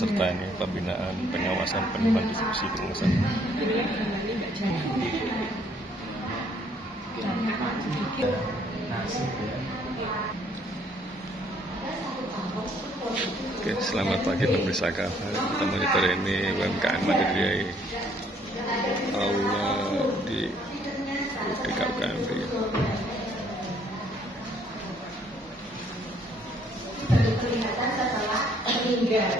peserta ini pembinaan, pengawasan, penyuluhan, diskusi, pengawasan. Oke, selamat pagi pemirsa KF. Kita monitor ini UMKM Mandiri Aula di KUKMD. Baru kelihatan setelah meninggal,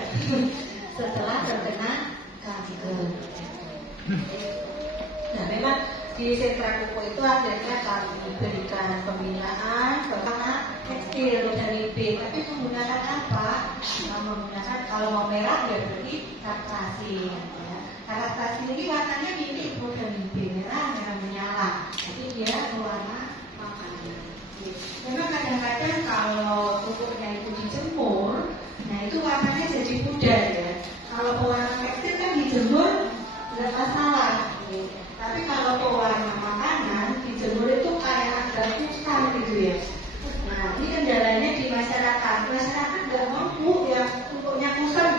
setelah terkena kanker. Nah, memang di sentra kuku itu akhirnya kami berikan pembinaan tentang tekstil dan IP, tapi menggunakan apa? Menggunakan kalau mau merah ya berarti kaktasi. Ya. Kaktasi ini warnanya mirip dan IP, merah menyala. Jadi dia warna makanya. Memang kadang-kadang kalau pupuknya itu dijemur, nah itu warnanya jadi pudar ya. Kalau pewarna tekstil kan dijemur nggak masalah. Tapi kalau pewarna makanan dijemur itu kayak agak kusam gitu ya. Nah ini kendalanya di masyarakat. Masyarakat nggak mau ya pupuknya kusam,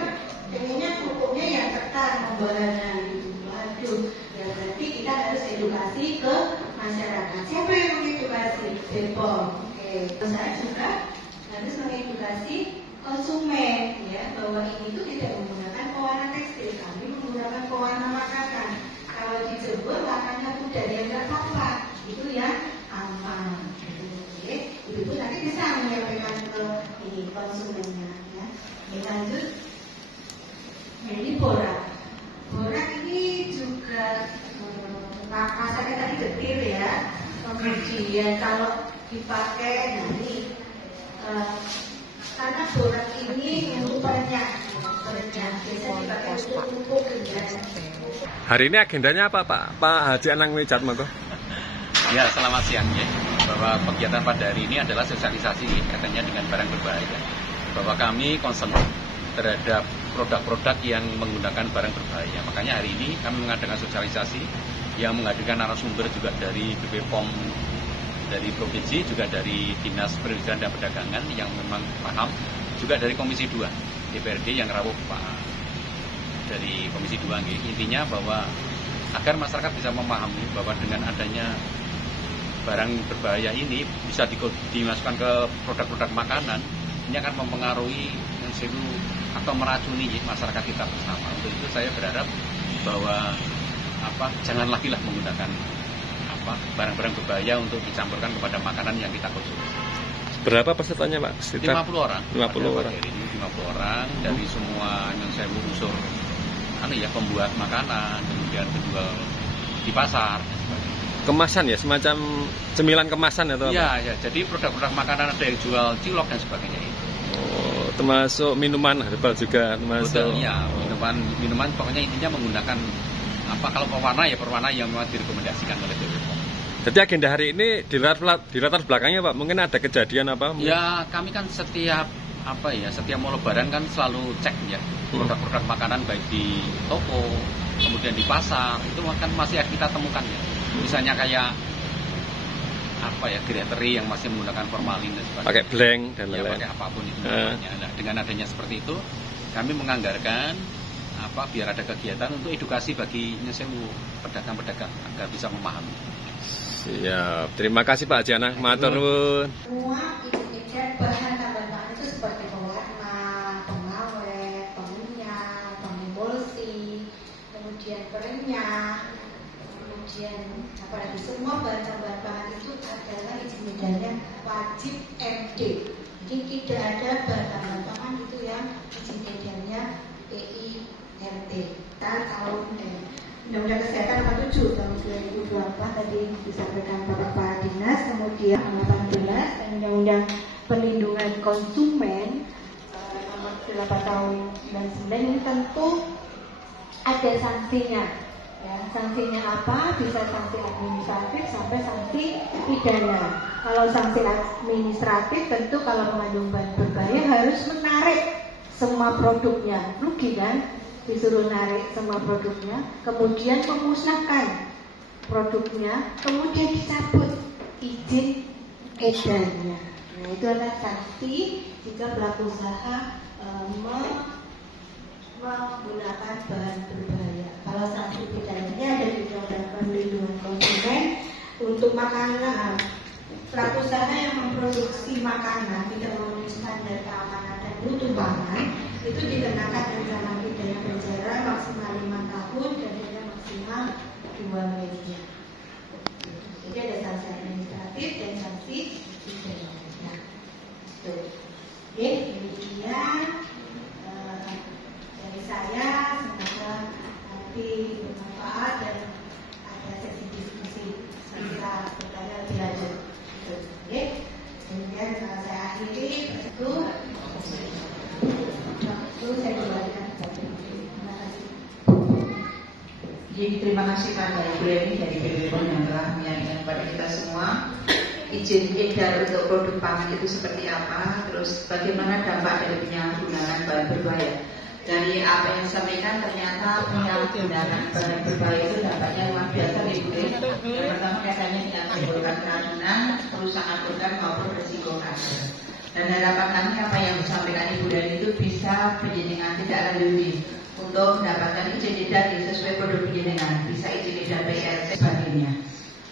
pengennya pupuknya yang ketat, membahana gitu. Waduh, ya berarti kita harus edukasi ke masyarakat. Siapa yang mengedukasi? Bepom. Saya juga harus mengedukasi konsumen ya bahwa ini itu tidak menggunakan pewarna tekstil, kami menggunakan pewarna makanan. Kalau dijemur warnanya pudar ya nggak apa-apa, itu yang aman. Oke, ibu nanti bisa menyampaikan ke ini konsumennya ya. Lanjut, ini borak. Borak ini juga rasanya tadi getir ya. Kemudian kalau dipakai nanti karena borak ini untuk perenyah biasa dipakai untuk pupuk ya. Hari ini agendanya apa Pak Haji Anang Wijat Monggo? Ya, selamat siang ya. Bahwa kegiatan pada hari ini adalah sosialisasi katanya dengan barang berbahaya. Bahwa kami concern terhadap produk-produk yang menggunakan barang berbahaya. Makanya hari ini kami mengadakan sosialisasi yang menghadirkan narasumber juga dari BPOM, dari provinsi, juga dari Dinas Perindustrian dan Perdagangan yang memang paham, juga dari Komisi 2 DPRD yang rawuh Pak dari Komisi 2. Intinya bahwa agar masyarakat bisa memahami bahwa dengan adanya barang berbahaya ini bisa dimasukkan ke produk-produk makanan, ini akan mempengaruhi atau meracuni masyarakat kita bersama. Untuk itu saya berharap bahwa jangan lagi lah menggunakan barang-barang berbahaya untuk dicampurkan kepada makanan yang kita konsumsi. Berapa pesertanya Pak? Sekitar 50 orang. 50 orang. Ini 50 orang dari semua yang saya unsur pembuat makanan, kemudian penjual di pasar. Kemasan ya, semacam cemilan kemasan atau apa? Iya, jadi produk-produk makanan ada yang jual cilok dan sebagainya itu. Oh, termasuk minuman herbal juga, termasuk. Betul, ya, minuman pokoknya intinya menggunakan kalau pewarna ya perwarna yang memang direkomendasikan oleh BPOM. Jadi agenda hari ini di latar belakangnya Pak, mungkin ada kejadian apa? Ya, kami kan setiap mau lebaran kan selalu cek ya produk-produk makanan baik di toko, kemudian di pasar, itu kan masih kita temukan ya. Misalnya kayak greteri yang masih menggunakan formalin dan sebagainya. Pakai blank dan lain-lain. Ya, pakai apapun itu namanya. Nah, dengan adanya seperti itu, kami menganggarkan biar ada kegiatan untuk edukasi bagi pedagang-pedagang agar bisa memahami. Siap. Terima kasih Pak Haji Anang. Matur nuwun. Semua etiket bahan tambahan itu seperti pewarna, pengawet, pengunyah, pengemulsi, kemudian perenyah, kemudian apalagi semua bahan itu adalah izin edarnya wajib MD. Jadi tidak ada bahan itu yang izin edarnya EIRT. Tahun Undang-Undang Kesehatan Nomor 7 tahun 2024 tadi disampaikan Bapak Dinas, kemudian 18 dan Undang-Undang Perlindungan Konsumen Nomor 8 tahun 99 ini tentu ada sanksinya. Ya, sanksinya apa? Bisa sanksi administratif sampai sanksi pidana. Kalau sanksi administratif tentu kalau mengandung bahan berbahaya harus menarik semua produknya, rugi kan? Disuruh narik semua produknya, kemudian memusnahkan produknya, kemudian dicabut izin edarnya. Nah, itu adalah sanksi jika pelaku usaha menggunakan bahan berbahaya. Kalau sanksi pidananya ada di Undang-Undang Perlindungan Konsumen untuk makanan, pelaku usaha yang memproduksi makanan tidak memenuhi standar keamanan dan mutu pangan itu dikenakan ancaman pidana penjara maksimal 5 tahun dan denda maksimal 2 miliar. Jadi ada sanksi administratif dan sanksi pidana. Oke, demikian dari saya, semoga nanti bermanfaat dan ada sesi diskusi secara bertanya lebih lanjut. Oke, kemudian saya akhiri itu saya kembalikan kepada Ibu. Terima kasih. Jadi terima kasih Mbak Ibu Reni dari BPOM yang telah menyampaikan kepada kita semua izin edar untuk produk pangan itu seperti apa, terus bagaimana dampak dari penyalahgunaan bahan berbahaya. Dari apa yang disampaikan ternyata penyalahgunaan bahan berbahaya itu dampaknya luar biasa Ibu Reni. Yang pertama katanya tidak menimbulkan keracunan, kerusakan organ maupun risiko kanker. Dan harapan kami apa yang disampaikan Ibu Reni itu bisa penjenengan tidak lanjuti untuk mendapatkan izin edar sesuai produk penjenengan, bisa izin edar PRC sebagainya.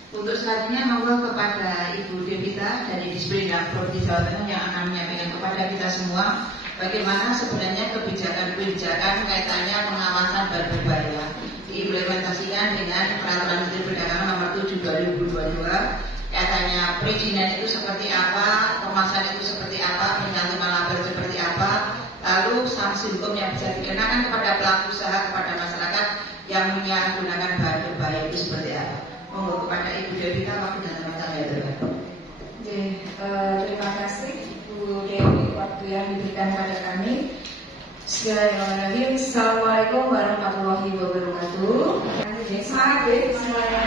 Untuk selanjutnya monggo kepada Ibu Devita dari Disperindak Provinsi Jawa Tengah yang akan menyampaikan kepada kita semua bagaimana sebenarnya kebijakan kaitannya pengawasan bahan berbahaya diimplementasikan dengan Peraturan Menteri Perdagangan Nomor 7 2022. Katanya perizinan itu seperti apa, kemasan itu seperti apa, penyantuman label seperti apa, lalu sanksi hukum yang bisa dikenakan kepada pelaku usaha, kepada masyarakat yang menyalahgunakan bahan berbahaya itu seperti apa. Monggo kepada Ibu Devita, waktu dan tempat saya berkata. Terima kasih Bu Dewi waktu yang diberikan pada kami. Bismillahirrahmanirrahim. Assalamualaikum warahmatullahi wabarakatuh. Semangat ya semuanya.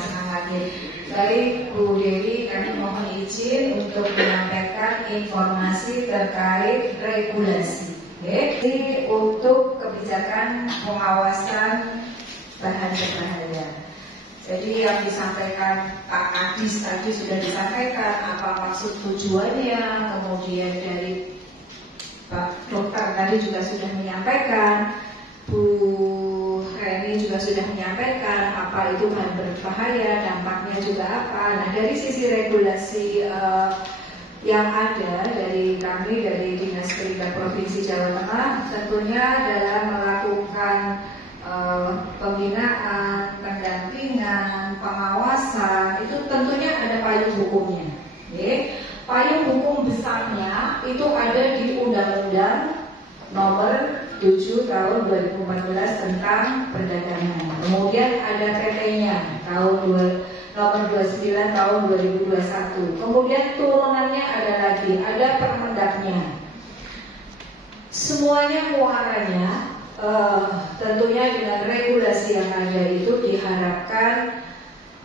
Semangat ya. Baik Bu Dewi, kami mohon izin untuk menyampaikan informasi terkait regulasi. Jadi untuk kebijakan pengawasan bahan berbahaya. Jadi yang disampaikan Pak Kadis tadi sudah disampaikan apa maksud tujuannya, kemudian dari Pak Dokter tadi juga sudah menyampaikan, Bu Reni juga sudah menyampaikan apa itu bahan berbahaya, dampaknya juga apa. Nah dari sisi regulasi yang ada dari kami dari Dinas Perintah Provinsi Jawa Tengah tentunya dalam melakukan pembinaan, pendampingan, pengawasan itu tentunya ada payung hukumnya. Payung hukum besarnya itu ada di Undang-Undang Nomor 7 Tahun 2014 tentang Perdagangan. Kemudian ada PP-nya Nomor 29 Tahun 2021. Kemudian turunannya ada lagi, ada Permendaknya. Semuanya muaranya tentunya dengan regulasi yang ada itu diharapkan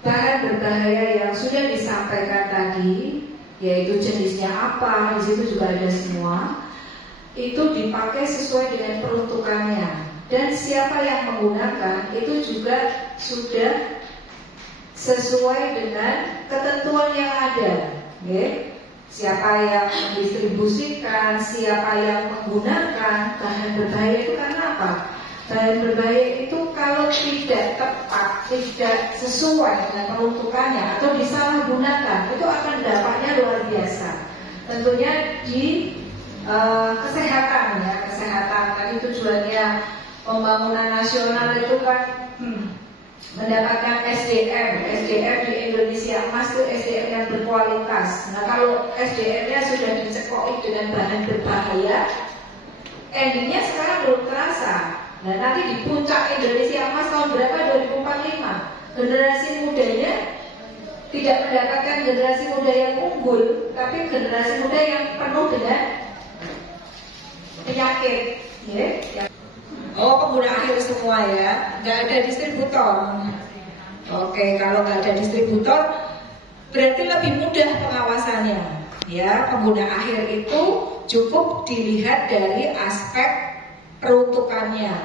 bahan berbahaya yang sudah disampaikan tadi, yaitu jenisnya apa, di situ juga ada semua, itu dipakai sesuai dengan peruntukannya dan siapa yang menggunakan itu juga sudah sesuai dengan ketentuan yang ada. Siapa yang mendistribusikan, siapa yang menggunakan bahan berbahaya itu karena apa? Bahan berbahaya itu kalau tidak tepat, tidak sesuai dengan peruntukannya atau disalahgunakan, itu akan dampaknya luar biasa. Tentunya di kesehatan ya, kesehatan tadi tujuannya pembangunan nasional itu kan mendapatkan SDM di Indonesia Emas itu SDM yang berkualitas. Nah kalau SDM-nya sudah dicekoki dengan bahan berbahaya, endingnya sekarang belum terasa. Nah nanti di puncak Indonesia Emas tahun berapa? 2045. Generasi mudanya tidak mendapatkan generasi muda yang unggul, tapi generasi muda yang penuh dengan penyakit. Oh pengguna akhir semua ya, nggak ada distributor. Oke, kalau nggak ada distributor berarti lebih mudah pengawasannya. Ya, pengguna akhir itu cukup dilihat dari aspek peruntukannya,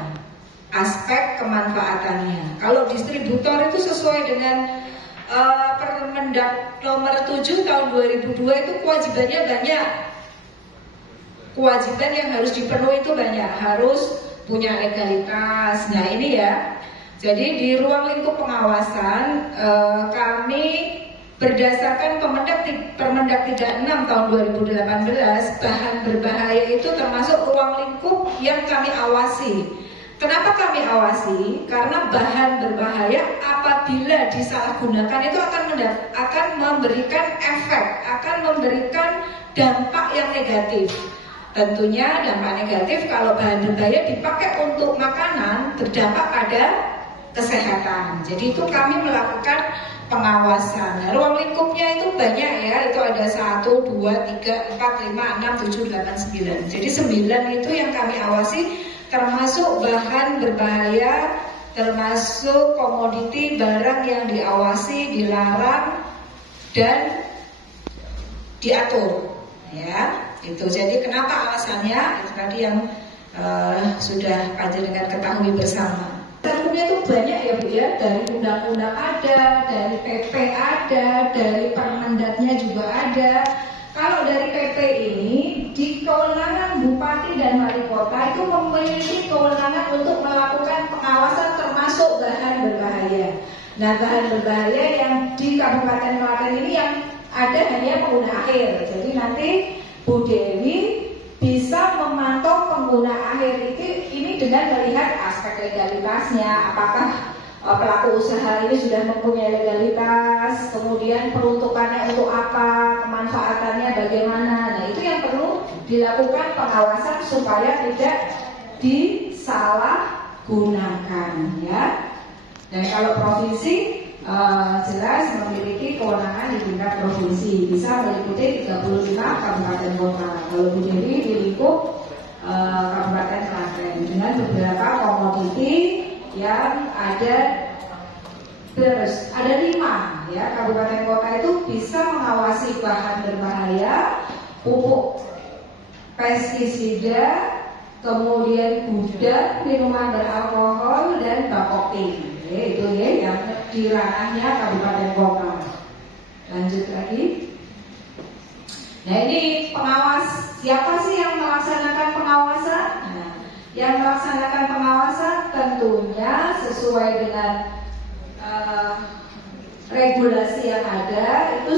aspek kemanfaatannya. Kalau distributor itu sesuai dengan Permendak Nomor 7 Tahun 2002 itu kewajibannya banyak. kewajiban yang harus dipenuhi itu banyak, harus punya legalitas. Nah ini ya, jadi di ruang lingkup pengawasan kami berdasarkan Permendak 36 tahun 2018, bahan berbahaya itu termasuk ruang lingkup yang kami awasi. Kenapa kami awasi? Karena bahan berbahaya apabila disalahgunakan itu akan memberikan efek, akan memberikan dampak yang negatif. Tentunya dampak negatif kalau bahan berbahaya dipakai untuk makanan berdampak pada kesehatan. Jadi itu kami melakukan pengawasan. Nah, ruang lingkupnya itu banyak ya, itu ada 1, 2, 3, 4, 5, 6, 7, 8, 9. Jadi 9 itu yang kami awasi, termasuk bahan berbahaya, termasuk komoditi barang yang diawasi, dilarang dan diatur. Ya, itu. Jadi kenapa alasannya? Itu tadi yang sudah panjenengan ketahui bersama. Hukumnya itu banyak ya Bu ya, dari undang-undang ada, dari PP ada, dari Permendaknya juga ada. Kalau dari PP ini, di kewenangan Bupati dan Wali Kota itu memiliki kewenangan untuk melakukan pengawasan termasuk bahan berbahaya. Nah, bahan berbahaya yang di Kabupaten Klaten ini yang ada hanya pengguna akhir. Jadi nanti Bu Dewi bisa memantau pengguna akhir ini dengan melihat aspek legalitasnya, apakah pelaku usaha ini sudah mempunyai legalitas, kemudian peruntukannya untuk apa, kemanfaatannya bagaimana. Nah itu yang perlu dilakukan pengawasan supaya tidak disalahgunakan ya. Dan kalau provinsi jelas memiliki kewenangan di tingkat provinsi, bisa meliputi 35 kabupaten kota. Kalau Bu Dewi di lingkup Kabupaten Klaten dengan beberapa komoditi yang ada 5 ya. Kabupaten kota itu bisa mengawasi bahan berbahaya, pupuk pestisida, kemudian gudang, minuman beralkohol dan bakotin. Itu ya yang di ranahnya kabupaten kota. Lanjut lagi. Nah ini pengawas, siapa sih yang melaksanakan pengawasan? Nah, yang melaksanakan pengawasan tentunya sesuai dengan regulasi yang ada itu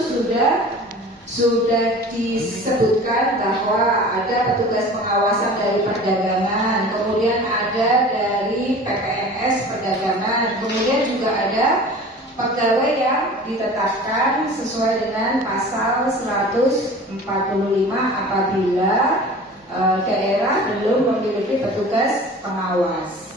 sudah disebutkan bahwa ada petugas pengawasan dari perdagangan, kemudian ada dari PPNS perdagangan, kemudian juga ada pegawai yang ditetapkan sesuai dengan pasal 145 apabila daerah belum memiliki petugas pengawas.